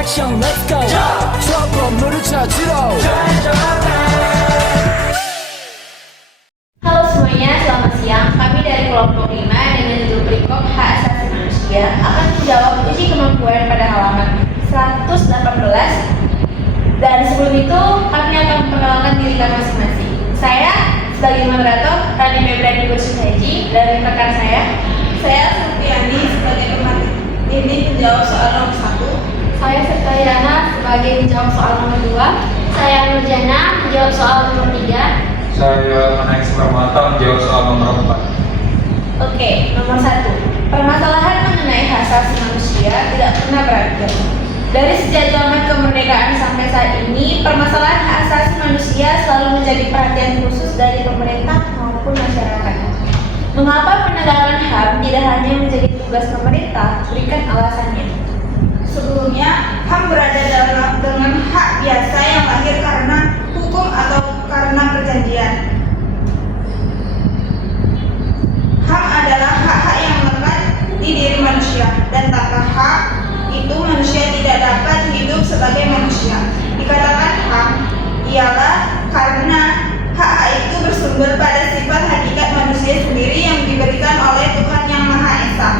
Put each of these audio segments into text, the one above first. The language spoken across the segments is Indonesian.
action, let's go. 수업 건물을 찾으러. Halo semuanya, selamat siang. Kami dari kelompok 5 dengan judul Perikop Hak Asasi Manusia akan menjawab uji kemampuan pada halaman 118. Dan sebelum itu, kami akan memperkenalkan diri kami masing-masing. Saya sebagai moderator, Rani Febriani Haji, dan rekan saya Supiani sebagai pemateri ini menjawab soal nomor 1. Saya Sertayana sebagai menjawab soal nomor 2. Saya Nurjana menjawab soal nomor 3. Saya Manaik Suramata menjawab soal nomor 4. Oke, nomor 1. Permasalahan mengenai hak asasi manusia tidak pernah berakhir. Dari sejak zaman kemerdekaan sampai saat ini, permasalahan hak asasi manusia selalu menjadi perhatian khusus dari pemerintah maupun masyarakat. Mengapa penegakan HAM tidak hanya menjadi tugas pemerintah? Berikan alasannya. Sebelumnya, HAM berada dengan hak biasa yang lahir karena hukum atau karena perjanjian. HAM adalah hak-hak yang melekat di diri manusia, dan tanpa hak itu manusia tidak dapat hidup sebagai manusia. Dikatakan HAM ialah karena hak itu bersumber pada sifat hakikat manusia sendiri yang diberikan oleh Tuhan Yang Maha Esa.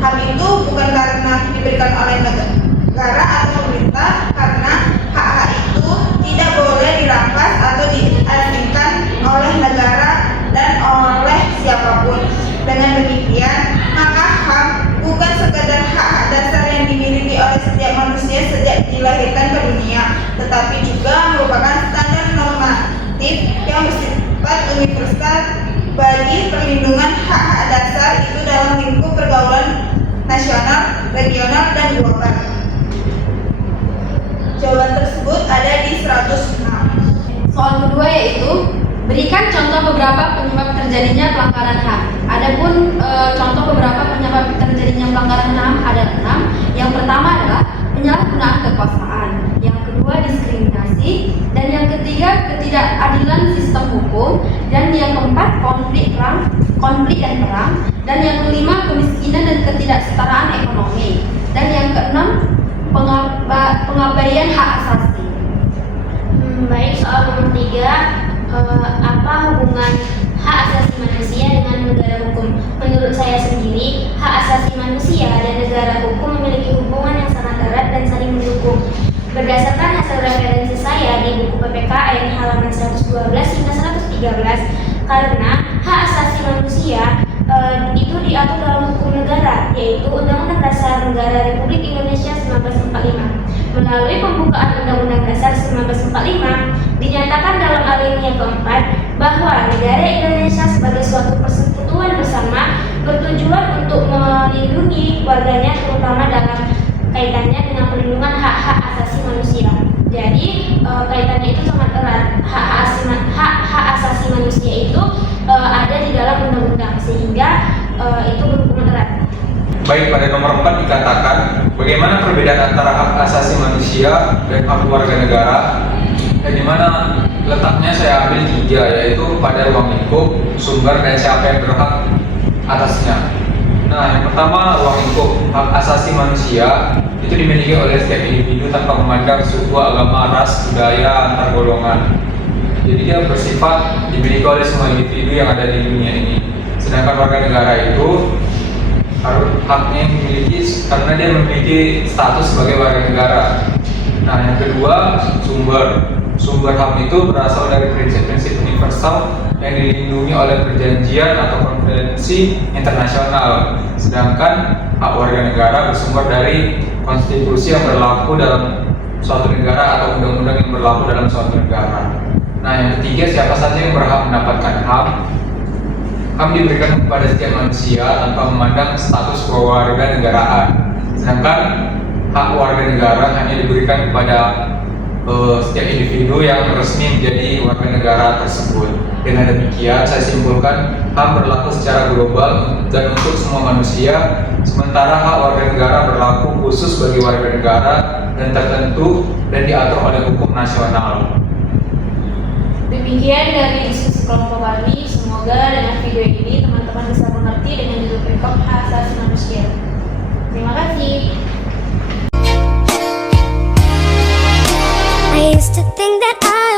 HAM itu bukan karena diberikan oleh negara atau pemerintah, karena hak-hak itu tidak boleh dirampas atau dialihkan oleh negara dan oleh siapapun. Dengan demikian, maka HAM bukan sekadar hak dasar yang dimiliki oleh setiap manusia sejak dilahirkan ke dunia, tetapi juga merupakan standar normatif yang bersifat universal bagi perlindungan hak-hak dasar itu dalam lingkup pergaulan nasional, regional, dan global. Jawaban tersebut ada di 106. Soal kedua yaitu berikan contoh beberapa penyebab terjadinya pelanggaran HAM. Adapun contoh beberapa penyebab terjadinya pelanggaran HAM ada 6. Yang pertama adalah penyalahgunaan kekuasaan, yang kedua diskriminasi, dan yang ketiga ketidakadilan sistem hukum, dan yang keempat konflik dan perang, dan yang kelima kemiskinan dan ketidaksetaraan ekonomi, dan yang keenam pengabaian hak asasi. Baik, soal nomor 3, apa hubungan hak asasi manusia dengan negara hukum? Menurut saya sendiri, hak asasi manusia dan negara hukum memiliki hubungan yang sangat erat dan saling mendukung. Berdasarkan hasil referensi saya di buku PPKN halaman 112 hingga 113, karena hak asasi manusia itu diatur dalam hukum negara, yaitu Undang-Undang Dasar Negara Republik Indonesia 1945. Melalui pembukaan Undang-Undang Dasar 1945, dinyatakan dalam alinea keempat bahwa negara Indonesia sebagai suatu persekutuan bersama bertujuan untuk melindungi warganya, terutama dalam kaitannya dengan perlindungan hak-hak asasi manusia. Jadi kaitannya itu sangat erat. Hak asasi manusia itu ada di dalam undang-undang, sehingga itu berhubungan erat. Baik, pada nomor 4 dikatakan bagaimana perbedaan antara hak asasi manusia dan hak warga negara, dan di mana letaknya saya ambil 3, yaitu pada ruang lingkup, sumber, dan siapa yang berhak atasnya. Nah, yang pertama, ruang lingkup. Hak asasi manusia itu dimiliki oleh setiap individu tanpa memandang suku, agama, ras, budaya, antar golongan. Jadi dia bersifat dimiliki oleh semua individu yang ada di dunia ini. Sedangkan warga negara itu harus haknya dimiliki karena dia memiliki status sebagai warga negara. Nah, yang kedua, sumber HAM itu berasal dari prinsip-prinsip universal yang dilindungi oleh perjanjian atau konvensi internasional. Sedangkan hak warga negara bersumber dari konstitusi yang berlaku dalam suatu negara atau undang-undang yang berlaku dalam suatu negara. Nah, yang ketiga, siapa saja yang berhak mendapatkan HAM? HAM diberikan kepada setiap manusia tanpa memandang status kewarganegaraan. Sedangkan hak warga negara hanya diberikan kepada setiap individu yang resmi menjadi warga negara tersebut. Dengan demikian, saya simpulkan HAM berlaku secara global dan untuk semua manusia, sementara hak warga negara berlaku khusus bagi warga negara dan tertentu dan diatur oleh hukum nasional. Demikian dari diskusi kelompok kami. Semoga dengan video ini teman-teman bisa mengerti dengan judul Perikop Hak Asasi Manusia. Terima kasih. that I